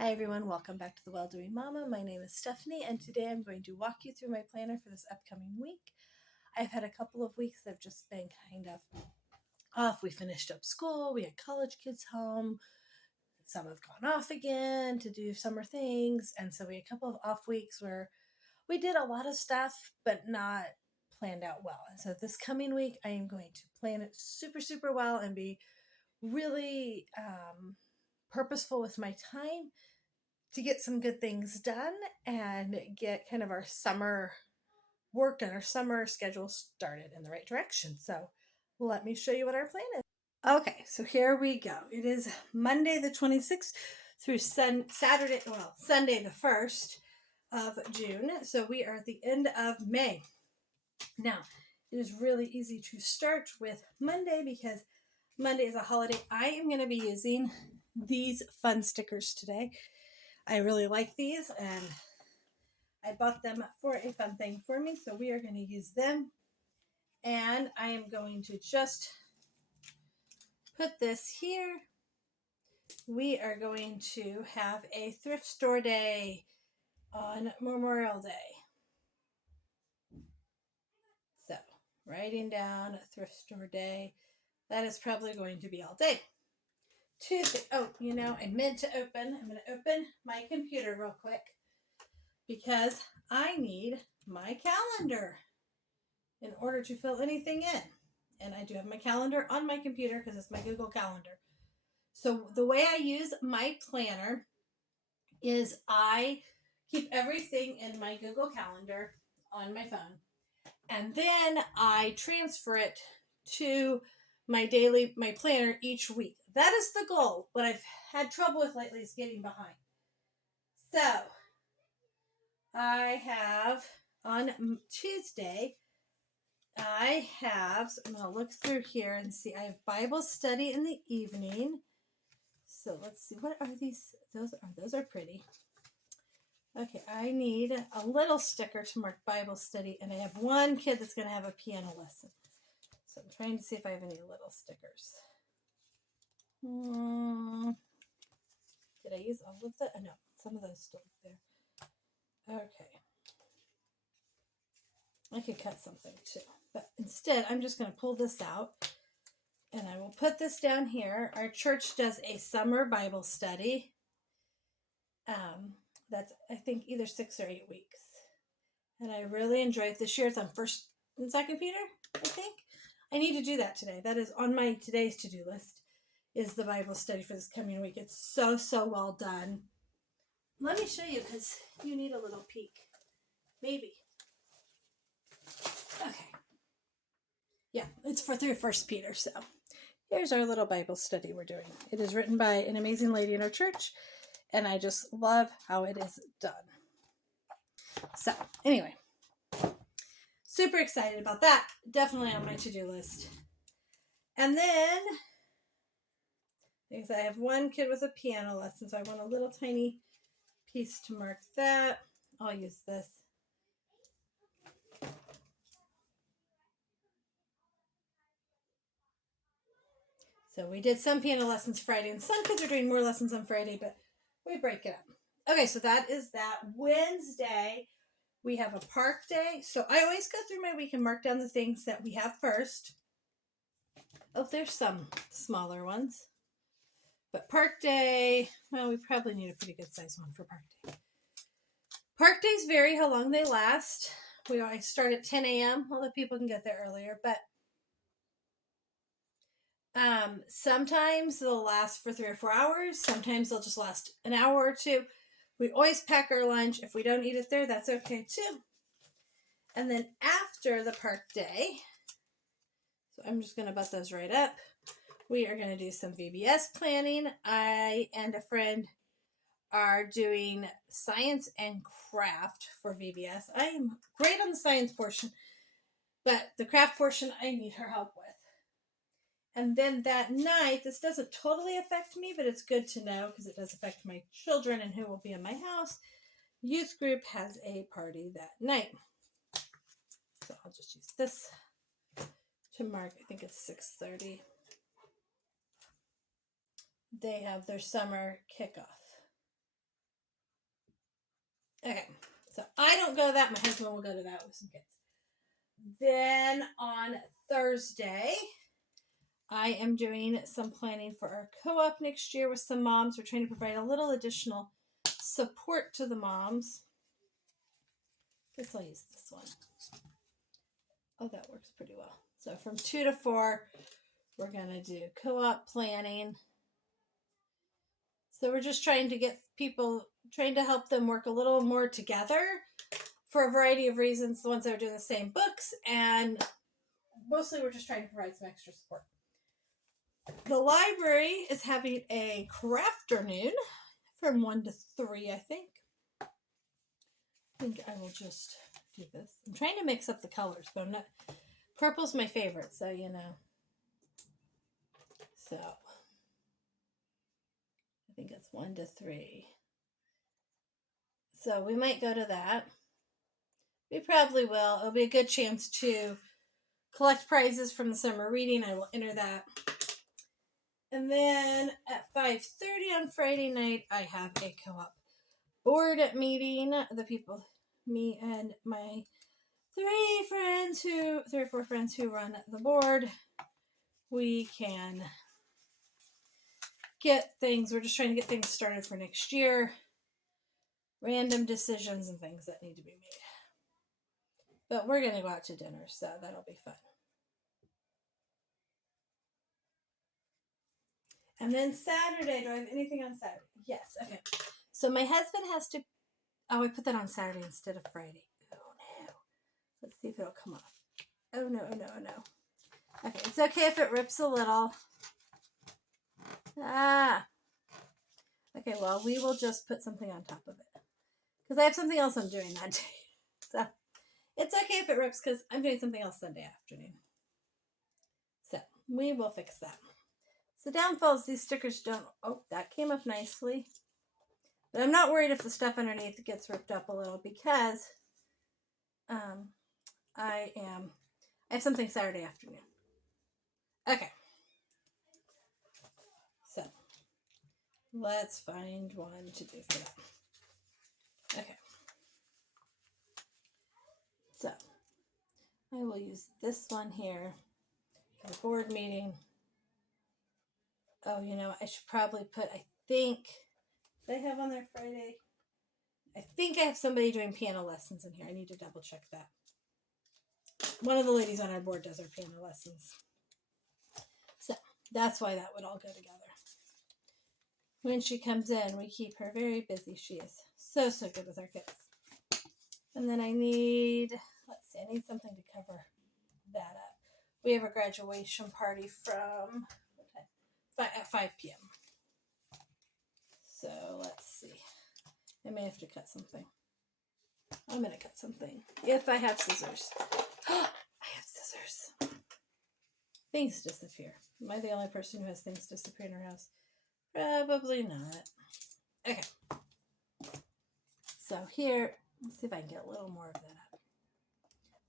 Hi everyone, welcome back to the Well-Doing Mama. My name is Stephanie and today I'm going to walk you through my planner for this upcoming week. I've had a couple of weeks that have just been kind of off. We finished up school, we had college kids home, some have gone off again to do summer things, and so we had a couple of off weeks where we did a lot of stuff but not planned out well. And so this coming week I am going to plan it super well and be really purposeful with my time to get some good things done and get kind of our summer work and our summer schedule started in the right direction. So let me show you what our plan is. Okay, so here we go. It is Monday the 26th through Sunday the 1st of June. So we are at the end of May. Now, it is really easy to start with Monday because Monday is a holiday. I am going to be using these fun stickers today. I really like these and I bought them for a fun thing for me. So we are going to use them. And I am going to just put this here. We are going to have a thrift store day on Memorial Day. So writing down a thrift store day. That is probably going to be all day. Tuesday. Oh, I meant to open. I'm going to open my computer real quick because I need my calendar in order to fill anything in. And I do have my calendar on my computer because it's my Google Calendar. So the way I use my planner is I keep everything in my Google Calendar on my phone. And then I transfer it to my planner each week. That is the goal. What I've had trouble with lately is getting behind. So I have on Tuesday, I'm going to look through here and see. I have Bible study in the evening. So let's see. What are these? Those are pretty. Okay, I need a little sticker to mark Bible study. And I have one kid that's going to have a piano lesson. So I'm trying to see if I have any little stickers. Did I use all of that? Oh, no, some of those still there. Okay. I could cut something too. But instead, I'm just going to pull this out and I will put this down here. Our church does a summer Bible study. That's, I think, either 6 or 8 weeks. And I really enjoy it. This year it's on first and second Peter, I think. I need to do that today. That is on my today's to-do list, is the Bible study for this coming week. It's so well done. Let me show you because you need a little peek. Maybe. Okay. Yeah, it's through First Peter. So here's our little Bible study we're doing. It is written by an amazing lady in our church, and I just love how it is done. So anyway, super excited about that. Definitely on my to-do list. And then, because I have one kid with a piano lesson, so I want a little tiny piece to mark that. I'll use this. So we did some piano lessons Friday, and some kids are doing more lessons on Friday, but we break it up. Okay, so that is that. Wednesday, we have a park day. So I always go through my week and mark down the things that we have first. Oh, there's some smaller ones. But park day, well, we probably need a pretty good size one for park day. Park days vary how long they last. We always start at 10 a.m. Although people can get there earlier, but sometimes they'll last for 3 or 4 hours. Sometimes they'll just last an hour or two. We always pack our lunch. If we don't eat it there, that's okay too. And then after the park day, so I'm just going to butt those right up. We are going to do some VBS planning. I and a friend are doing science and craft for VBS. I am great on the science portion, but the craft portion I need her help with. And then that night, this doesn't totally affect me, but it's good to know because it does affect my children and who will be in my house. Youth group has a party that night. So I'll just use this to mark, I think it's 6:30. They have their summer kickoff. Okay, so I don't go to that. My husband will go to that with some kids. Then on Thursday, I am doing some planning for our co-op next year with some moms. We're trying to provide a little additional support to the moms. I guess I'll use this one. Oh, that works pretty well. So from 2 to 4, we're going to do co-op planning. So we're just trying to get people, trying to help them work a little more together for a variety of reasons. The ones that are doing the same books, and mostly we're just trying to provide some extra support. The library is having a crafternoon from 1 to 3, I think. I think I will just do this. I'm trying to mix up the colors, but I'm not. Purple's my favorite, so you know. So I think it's 1 to 3. So we might go to that. We probably will. It'll be a good chance to collect prizes from the summer reading. I will enter that. And then at 5:30 on Friday night, I have a co-op board meeting. The people, me and my 3 or 4 friends who run the board, we can get things. We're just trying to get things started for next year. Random decisions and things that need to be made. But we're going to go out to dinner, so that'll be fun. And then Saturday, do I have anything on Saturday? Yes, okay. So my husband has to, I put that on Saturday instead of Friday. Oh no. Let's see if it'll come off. Oh no, oh no, oh no. Okay, it's okay if it rips a little. Okay, well, we will just put something on top of it. Because I have something else I'm doing that day. So it's okay if it rips because I'm doing something else Sunday afternoon. So we will fix that. So downfalls, these stickers don't, oh, that came up nicely. But I'm not worried if the stuff underneath gets ripped up a little because I have something Saturday afternoon. Okay. So let's find one to do for that. Okay. So I will use this one here for the board meeting. Oh, you know, I should probably put, I think, did I have on there Friday? I think I have somebody doing piano lessons in here. I need to double check that. One of the ladies on our board does our piano lessons. So that's why that would all go together. When she comes in, we keep her very busy. She is so good with our kids. And then I need, let's see, I need something to cover that up. We have a graduation party from at 5 p.m. So let's see. I may have to cut something. I'm going to cut something. If I have scissors. I have scissors. Things disappear. Am I the only person who has things disappear in her house? Probably not. Okay. So here, let's see if I can get a little more of that up.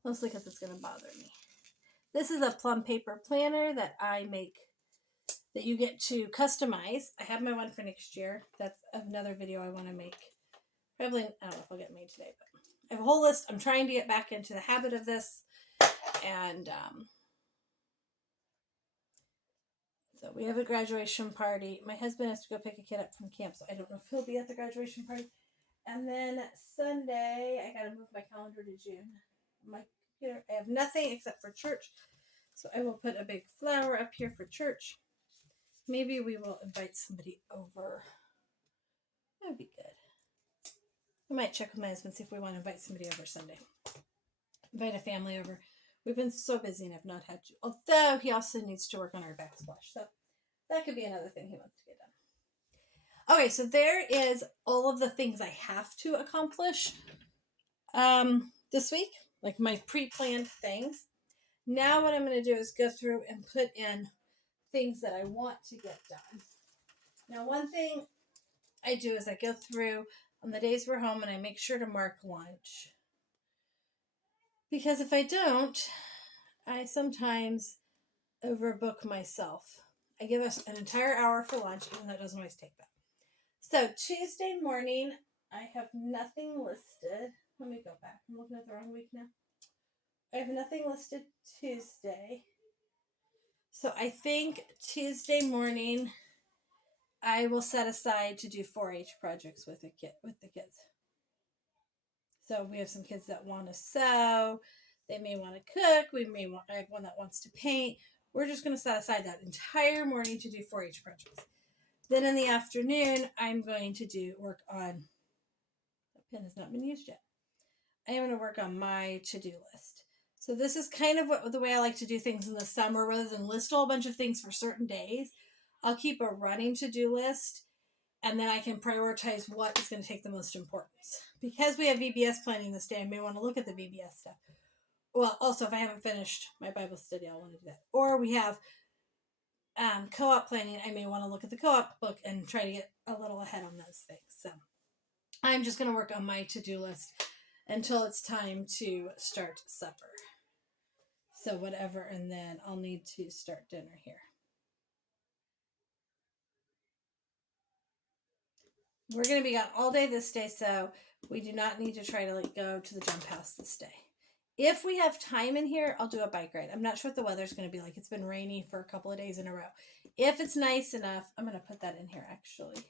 Mostly because it's going to bother me. This is a plum paper planner that I make, that you get to customize. I have my one for next year. That's another video I want to make. Probably, I don't know if I'll get made today, but I have a whole list. I'm trying to get back into the habit of this. And so we have a graduation party. My husband has to go pick a kid up from camp, so I don't know if he'll be at the graduation party. And then Sunday, I got to move my calendar to June. My computer, I have nothing except for church. So I will put a big flower up here for church. Maybe we will invite somebody over. That would be good. I might check with my husband, see if we want to invite somebody over Sunday. Invite a family over. We've been so busy and have not had to. Although he also needs to work on our backsplash. So that could be another thing he wants to get done. Okay, so there is all of the things I have to accomplish this week. Like my pre-planned things. Now what I'm going to do is go through and put in things that I want to get done. Now one thing I do is I go through on the days we're home and I make sure to mark lunch. Because if I don't, I sometimes overbook myself. I give us an entire hour for lunch, even though it doesn't always take that. So Tuesday morning, I have nothing listed. Let me go back. I'm looking at the wrong week now. I have nothing listed Tuesday. So I think Tuesday morning I will set aside to do 4-H projects with the kids. So we have some kids that want to sew. They may want to cook. I have one that wants to paint. We're just going to set aside that entire morning to do 4-H projects. Then in the afternoon, I'm going to work on. The pen has not been used yet. I am going to work on my to-do list. So this is kind of the way I like to do things in the summer, rather than list a whole bunch of things for certain days. I'll keep a running to-do list, and then I can prioritize what is going to take the most importance. Because we have VBS planning this day, I may want to look at the VBS stuff. Well, also, if I haven't finished my Bible study, I'll want to do that. Or we have co-op planning. I may want to look at the co-op book and try to get a little ahead on those things. So I'm just going to work on my to-do list until it's time to start supper. So whatever, and then I'll need to start dinner here. We're going to be gone all day this day, so we do not need to try to go to the jump house this day. If we have time in here, I'll do a bike ride. I'm not sure what the weather's going to be like. It's been rainy for a couple of days in a row. If it's nice enough, I'm going to put that in here actually.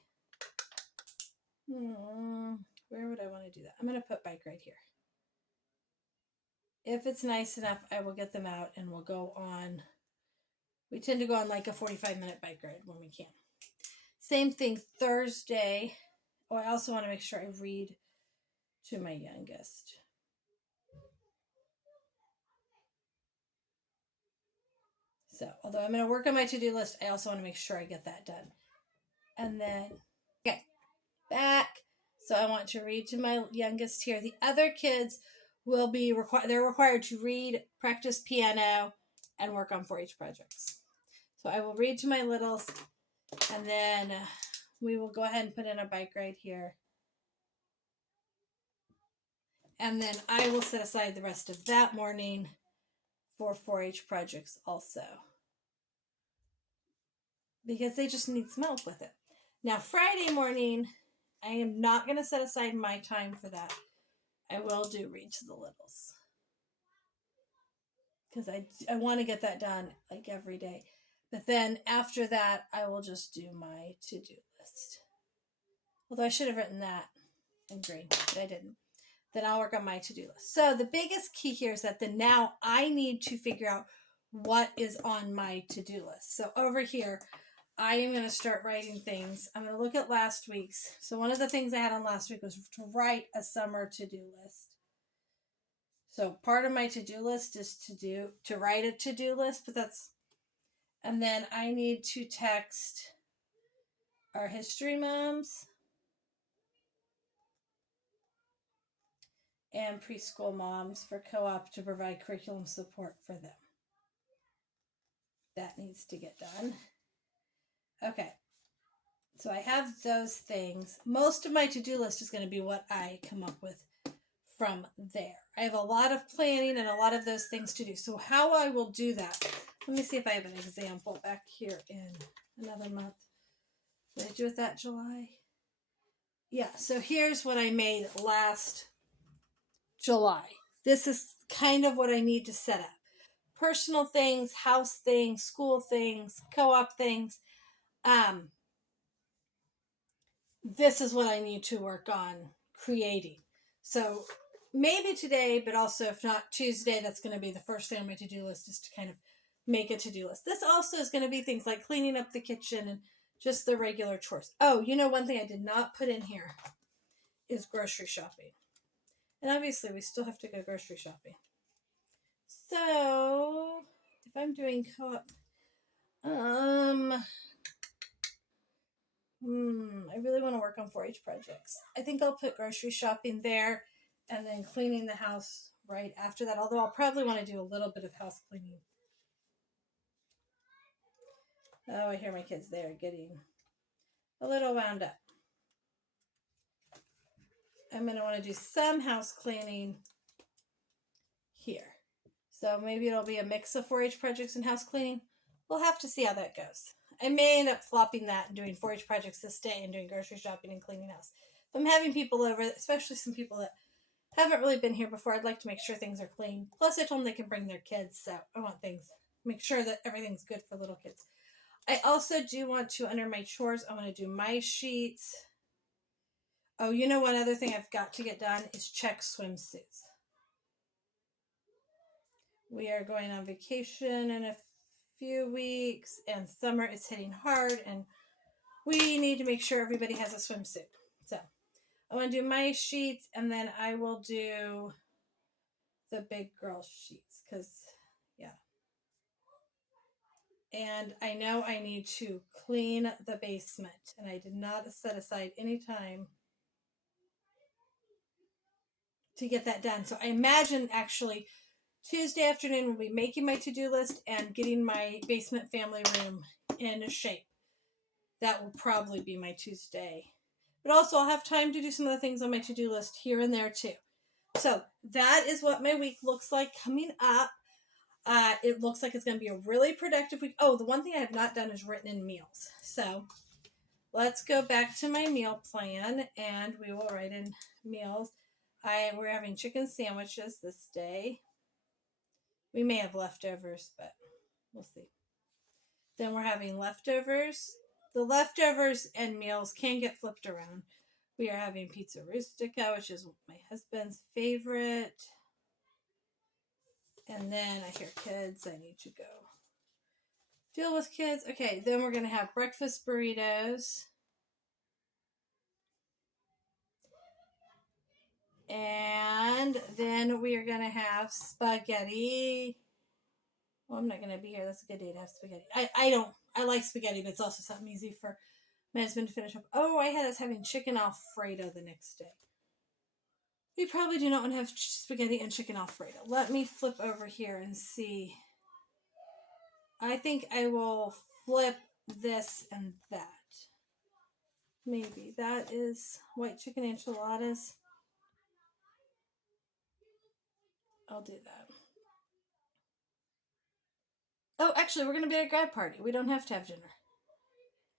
Where would I want to do that? I'm going to put bike ride here. If it's nice enough, I will get them out and we'll go on. We tend to go on like a 45-minute bike ride when we can. Same thing Thursday. Oh, I also want to make sure I read to my youngest. So, although I'm going to work on my to-do list, I also want to make sure I get that done. And then, okay, back. So I want to read to my youngest here. The other kids will be they're required to read, practice piano, and work on 4-H projects. So I will read to my littles, and then we will go ahead and put in a bike ride here. And then I will set aside the rest of that morning for 4-H projects also, because they just need some help with it. Now, Friday morning, I am not going to set aside my time for that. I will do read to the littles, because I want to get that done like every day. But then after that, I will just do my to-do list. Although I should have written that in green, but I didn't. Then I'll work on my to-do list. So the biggest key here is that now I need to figure out what is on my to-do list. So over here, I am going to start writing things. I'm going to look at last week's. So one of the things I had on last week was to write a summer to-do list. So part of my to-do list is to write a to-do list, and then I need to text our history moms and preschool moms for co-op to provide curriculum support for them. That needs to get done. Okay. So I have those things. Most of my to-do list is going to be what I come up with from there. I have a lot of planning and a lot of those things to do. So how I will do that, let me see if I have an example back here in another month. Did I do it that July? Yeah, so here's what I made last July. This is kind of what I need to set up. Personal things, house things, school things, co-op things. This is what I need to work on creating. So maybe today, but also if not Tuesday, that's going to be the first thing on my to-do list, is to kind of make a to-do list. This also is going to be things like cleaning up the kitchen and just the regular chores. Oh, one thing I did not put in here is grocery shopping. And obviously we still have to go grocery shopping. So if I'm doing co-op, I really want to work on 4-H projects. I think I'll put grocery shopping there and then cleaning the house right after that. Although I'll probably want to do a little bit of house cleaning. Oh, I hear my kids there getting a little wound up. I'm going to want to do some house cleaning here. So maybe it'll be a mix of 4-H projects and house cleaning. We'll have to see how that goes. I may end up flopping that and doing 4-H projects this day and doing grocery shopping and cleaning house. I'm having people over, especially some people that haven't really been here before, I'd like to make sure things are clean. Plus, I told them they can bring their kids, so I want things, make sure that everything's good for little kids. I also do want to, under my chores, I want to do my sheets. Oh, you know, one other thing I've got to get done is check swimsuits. We are going on vacation in a few weeks, and summer is hitting hard, and we need to make sure everybody has a swimsuit. So I want to do my sheets, and then I will do the big girl sheets because, yeah. And I know I need to clean the basement, and I did not set aside any time to get that done. So I imagine actually Tuesday afternoon we'll be making my to-do list and getting my basement family room in shape. That will probably be my Tuesday. But also I'll have time to do some of the things on my to-do list here and there too. So that is what my week looks like coming up. It looks like it's going to be a really productive week. Oh, the one thing I have not done is written in meals. So let's go back to my meal plan and we will write in meals. We're having chicken sandwiches this day. We may have leftovers, but we'll see. Then we're having leftovers. The leftovers and meals can get flipped around. We are having pizza rustica, which is my husband's favorite. And then I hear kids. I need to go deal with kids. Okay, then we're going to have breakfast burritos. And then we are going to have spaghetti. Well, I'm not going to be here. That's a good day to have spaghetti. I like spaghetti, but it's also something easy for my husband to finish up. Oh, I had us having chicken Alfredo the next day. We probably do not want to have spaghetti and chicken Alfredo. Let me flip over here and see. I think I will flip this and that. Maybe that is white chicken enchiladas. I'll do that. Oh, actually, we're going to be at a grad party. We don't have to have dinner.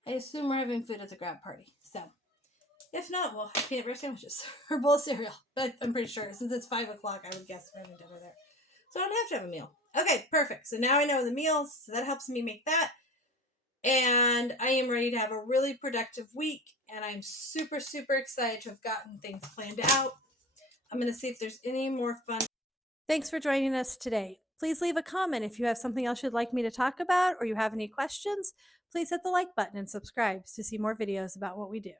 I assume we're having food at the grad party. So, if not, we'll have peanut butter sandwiches or a bowl of cereal. But I'm pretty sure, since it's 5 o'clock, I would guess we're having dinner there. So I don't have to have a meal. Okay, perfect. So now I know the meals, so that helps me make that. And I am ready to have a really productive week. And I'm super, super excited to have gotten things planned out. I'm going to see if there's any more fun. Thanks for joining us today. Please leave a comment if you have something else you'd like me to talk about or you have any questions. Please hit the like button and subscribe to see more videos about what we do.